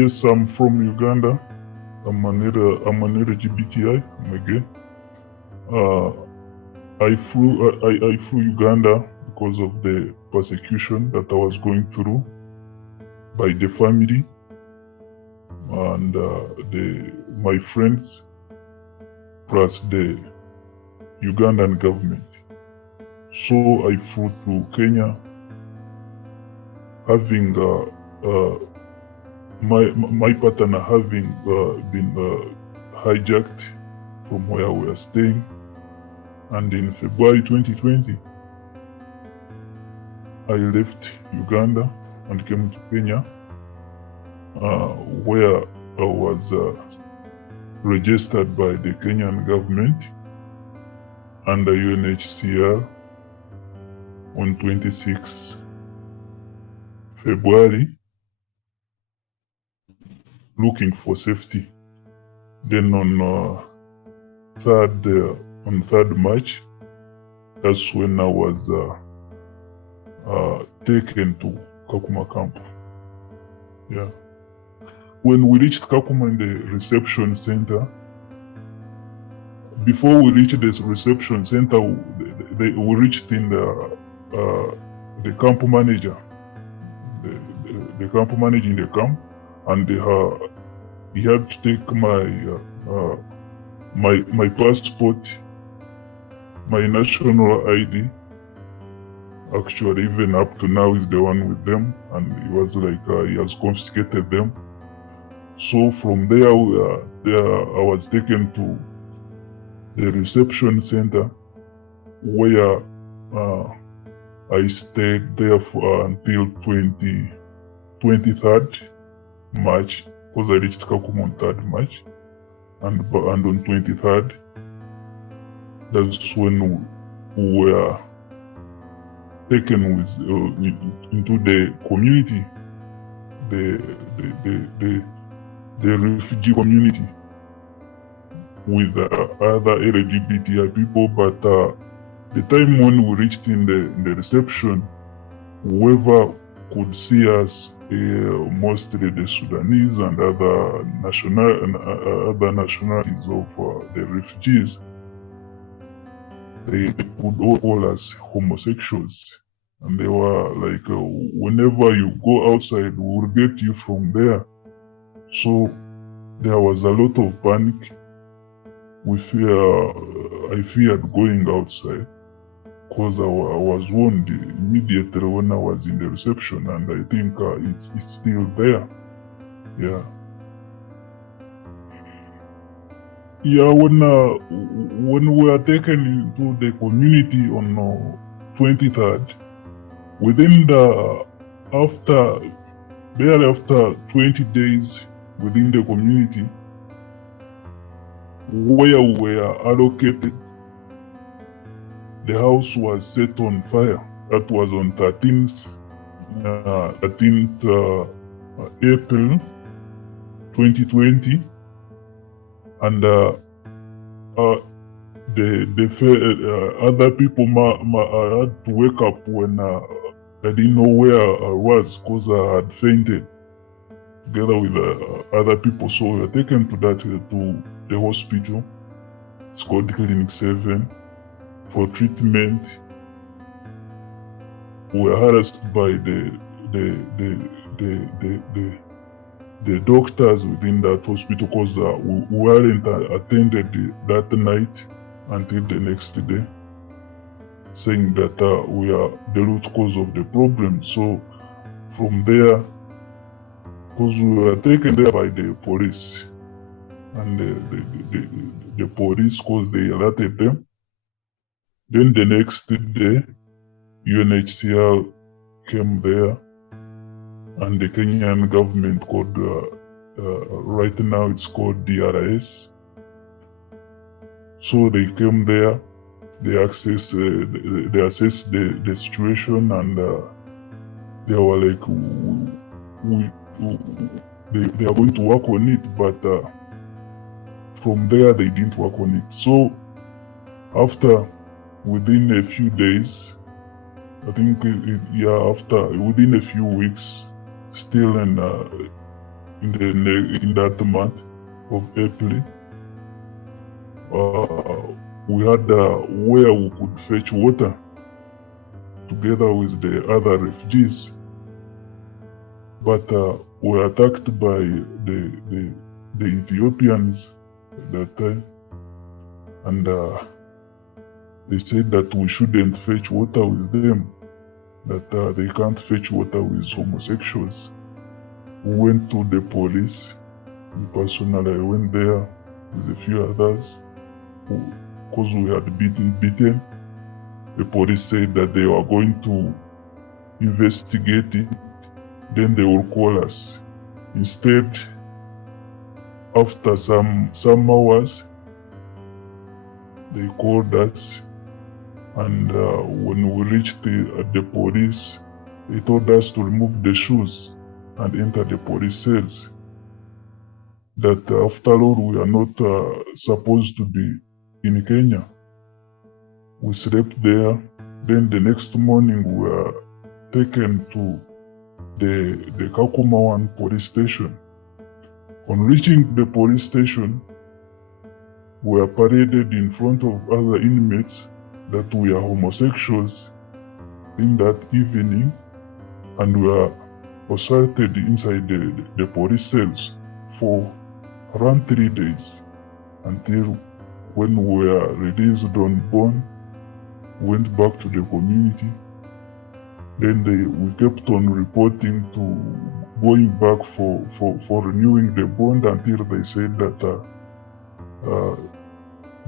Yes, I'm from Uganda. I'm an LGBTI. I'm gay. I flew Uganda because of the persecution that I was going through by the family and my friends, plus the Ugandan government. So I flew to Kenya, having my partner having been hijacked from where we are staying, and in February 2020, I left Uganda and came to Kenya, where I was registered by the Kenyan government under UNHCR on 26 February, looking for safety. Then on 3rd March, that's when I was taken to Kakuma camp. Yeah. When we reached Kakuma in the reception center, before we reached this reception center, we reached in the camp manager, the camp manager in the camp, and he had to take my passport, my national ID. Actually, even up to now, is the one with them, and he was like he has confiscated them. So from there, I was taken to the reception center, where I stayed there until 23rd March, because I reached Kakuma on 3rd March, and on 23rd, that's when we were taken into the community, the refugee community, with other LGBTI people. But the time when we reached in the reception, whoever could see us, mostly the Sudanese and other nationalities of the refugees, they would all call us homosexuals. And they were like, whenever you go outside, we'll get you from there. So there was a lot of panic. I feared going outside, because I was warned immediately when I was in the reception, and I think it's still there. Yeah. Yeah, when we were taken into the community on 23rd, barely after 20 days within the community, where we were allocated, the house was set on fire. That was on 13th April 2020, and other people had to wake up when I didn't know where I was, because I had fainted together with other people. So we were taken to the hospital. It's called Clinic 7 for treatment. We were harassed by the doctors within that hospital, because we weren't attended that night until the next day, saying that we are the root cause of the problem. So from there, because we were taken there by the police, and the police, because they alerted them. Then the next day, UNHCR came there, and the Kenyan government called, right now it's called DRS. So they came there, they assessed the situation, and they were like, they are going to work on it, but from there they didn't work on it. So within a few days, I think within a few weeks, still in in that month of April. We had where we could fetch water together with the other refugees, but we were attacked by the Ethiopians at that time, and they said that we shouldn't fetch water with them, that they can't fetch water with homosexuals. We went to the police. Personally, I went there with a few others because we had been beaten. The police said that they were going to investigate it, then they will call us. Instead, after some hours, they called us, and when we reached the police, they told us to remove the shoes and enter the police cells. That after all, we are not supposed to be in Kenya. We slept there. Then the next morning we were taken to the Kakuma police station. On reaching the police station, we were paraded in front of other inmates that we are homosexuals in that evening, and we were assaulted inside the police cells for around 3 days, until when we were released on bond, went back to the community. Then we kept on reporting to going back for renewing the bond until they said that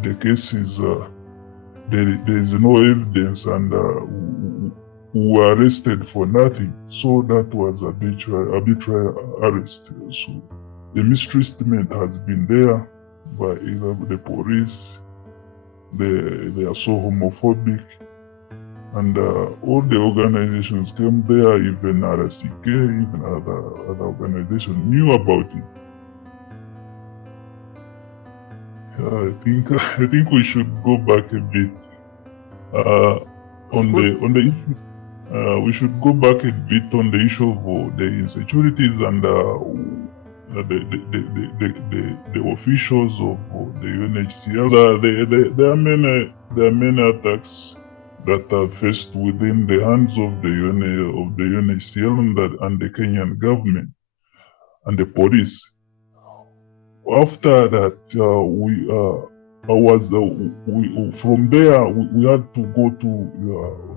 the case is there is no evidence, and we were arrested for nothing. So that was arbitrary arrest. So the mistreatment has been there by either the police. They are so homophobic, and all the organizations came there, even RCK, even other organizations knew about it. I think we should go back a bit on the issue. We should go back a bit on the issue of the insecurities and the officials of the UNHCR. There are many attacks that are faced within the hands of the UNHCR and the Kenyan government and the police. After that, from there we had to go to.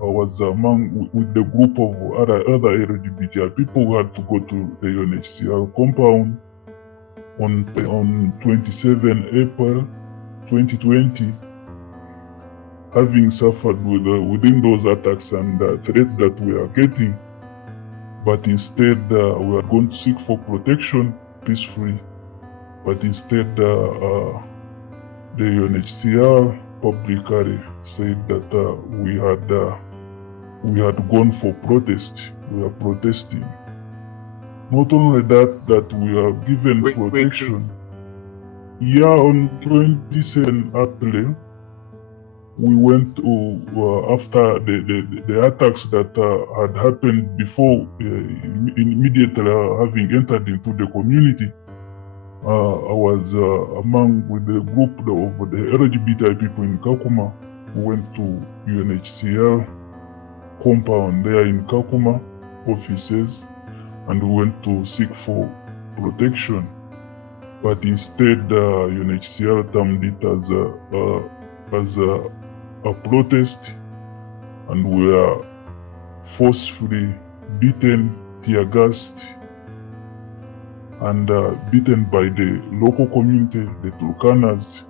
I was among with the group of other LGBTQ people who had to go to the UNHCR compound on 27 April 2020, having suffered within those attacks and threats that we are getting, but instead we are going to seek for protection peacefully. But instead, the UNHCR publicly said that we had gone for protest. We are protesting. Not only that we are given protection. Yeah, on 27 April, we went to after the attacks that had happened before, immediately having entered into the community. I was with the group of the LGBT people in Kakuma. We went to UNHCR compound there in Kakuma offices, and we went to seek for protection. But instead, UNHCR termed it as a protest, and we were forcefully beaten, tear gassed, and beaten by the local community, the Turkanas,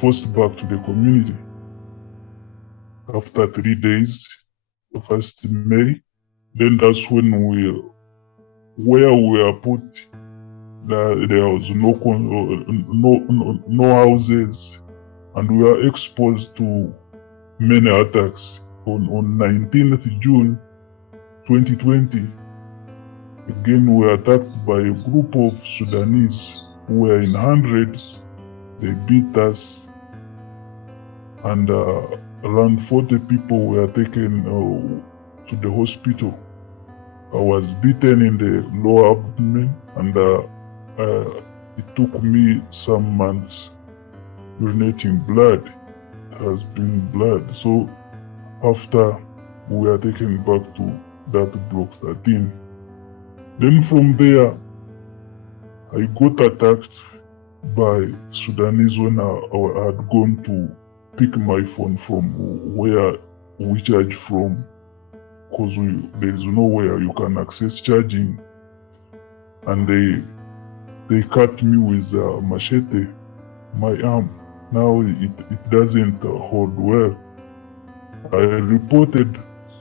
forced back to the community. After 3 days, 1st May, then that's when where we were put, there was no houses, and we were exposed to many attacks. On 19th June 2020, again, we were attacked by a group of Sudanese who were in hundreds. They beat us, and around 40 people were taken to the hospital. I was beaten in the lower abdomen, and it took me some months urinating blood. It has been blood. So after we were taken back to that block 13. Then from there, I got attacked by Sudanese when I had gone to pick my phone from where we charge from, because there is nowhere you can access charging, and they cut me with a machete, my arm. Now it doesn't hold well. I reported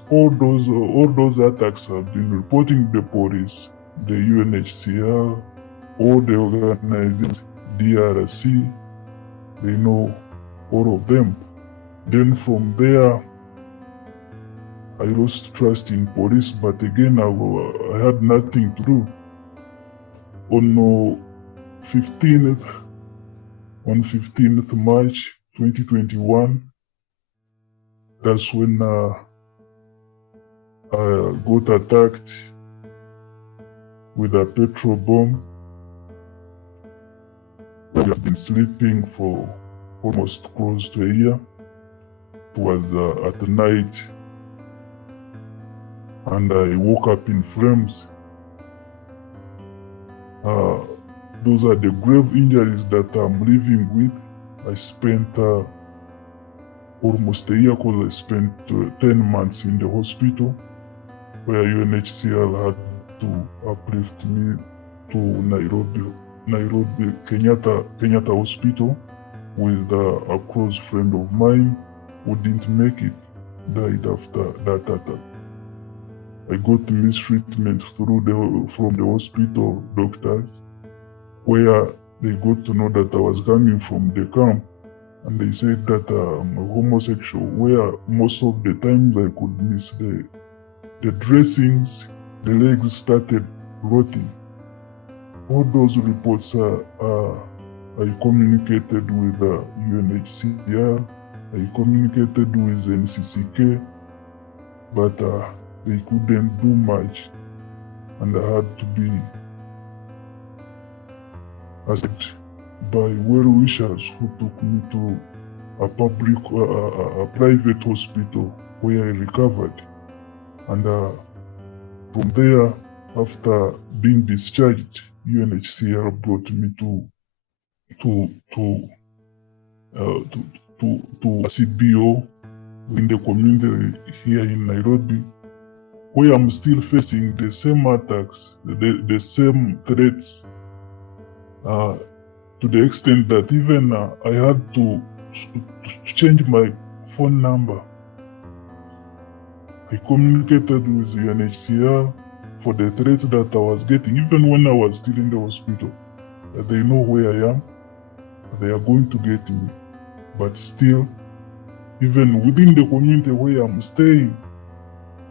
all those attacks. I've been reporting the police, the UNHCR, all the organizations, DRC, they know all of them. Then from there, I lost trust in police, but again, I had nothing to do. On 15th March 2021, that's when I got attacked with a petrol bomb. I have been sleeping for almost close to a year. It was at night, and I woke up in flames. Those are the grave injuries that I'm living with. I spent almost a year, because I spent 10 months in the hospital, where UNHCR had to uplift me to Nairobi Kenyatta Hospital with a close friend of mine who didn't make it, died after that attack. I got mistreatment from the hospital doctors, where they got to know that I was coming from the camp, and they said that I'm a homosexual, where most of the times I could miss the dressings, the legs started rotting. All those reports I communicated with UNHCR, I communicated with NCCK, but they couldn't do much, and I had to be assisted by well-wishers who took me to a private hospital where I recovered. And from there, after being discharged, UNHCR brought me to a CBO in the community here in Nairobi, where I'm still facing the same attacks, the same threats, to the extent that even I had to change my phone number. I communicated with UNHCR for the threats that I was getting, even when I was still in the hospital. They know where I am, they are going to get me. But still, even within the community where I'm staying,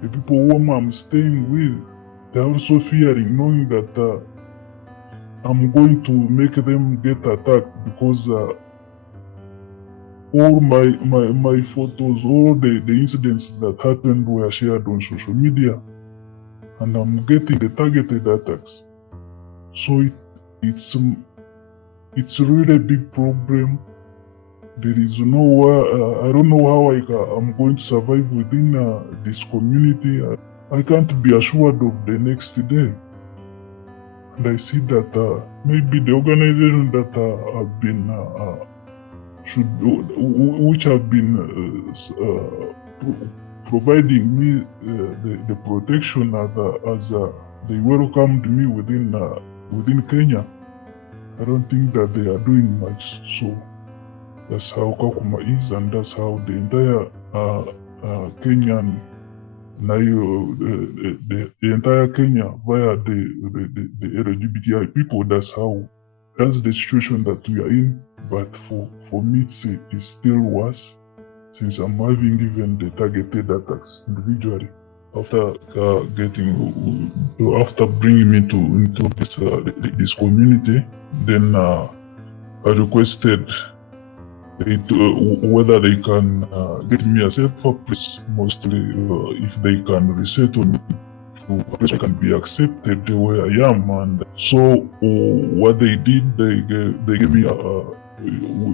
the people whom I'm staying with, they're also fearing, knowing that I'm going to make them get attacked, because all my photos, all the incidents that happened were shared on social media, and I'm getting the targeted attacks. So it's really a big problem. There is no I don't know how I'm going to survive within this community. I can't be assured of the next day. And I see that maybe the organization that have been which have been providing me the protection as they welcomed me within Kenya. I don't think that they are doing much. So that's how Kakuma is, and that's how the entire Kenyan, the entire Kenya via the LGBTI people. That's the situation that we are in. But for me, it's still worse, since I'm having even the targeted attacks individually. After after bringing me into this community, then I requested whether they can get me a safer place, mostly if they can resettle me, to a place where I can be accepted the way I am. And so what they did, they gave me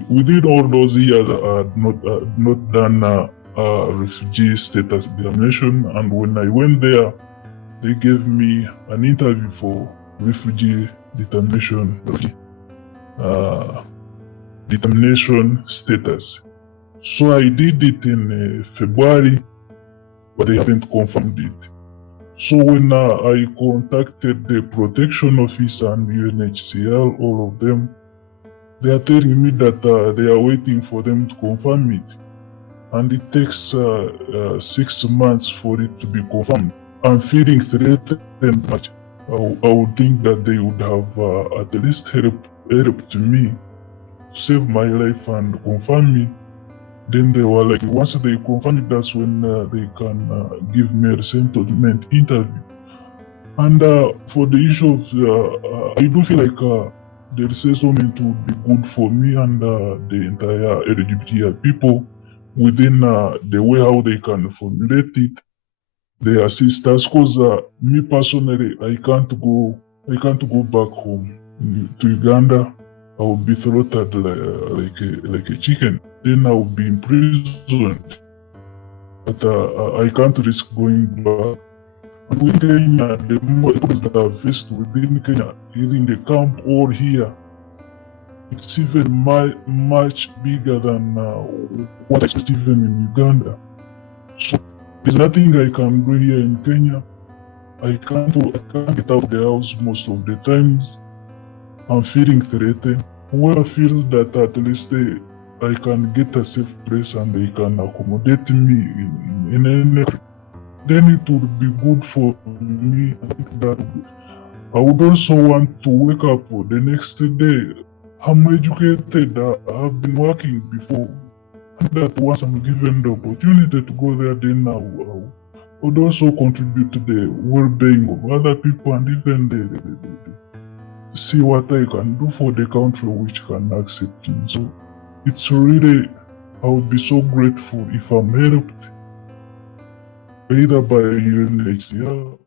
within all those years I had not done a refugee status determination, and when I went there, they gave me an interview for refugee determination determination status. So I did it in February, but they haven't confirmed it. So when I contacted the protection office and UNHCR, all of them, they are telling me that they are waiting for them to confirm it. And it takes 6 months for it to be confirmed. I'm feeling threatened much. I would think that they would have at least helped me, save my life and confirm me. Then they were like, once they confirm it, that's when they can give me a resettlement interview. And for the issue of, I do feel like the resettlement would be good for me and the entire LGBTQ people within the way how they can formulate it, their sisters. Cause me personally, I can't go back home to Uganda. I will be slaughtered like a chicken. Then I will be imprisoned. But I can't risk going back. Within Kenya, the problems that I've faced within Kenya, either in the camp or here, it's even much bigger than what I experienced even in Uganda. So there's nothing I can do here in Kenya. I can't get out of the house most of the times. I'm feeling threatened. Whoever feels that at least I can get a safe place and they can accommodate me in any, then it would be good for me. I think that I would also want to wake up the next day. I'm educated, I have been working before, and that once I'm given the opportunity to go there, then I would also contribute to the well-being of other people and even see what I can do for the country which can accept me. So it's really, I would be so grateful if I'm helped either by UNHCR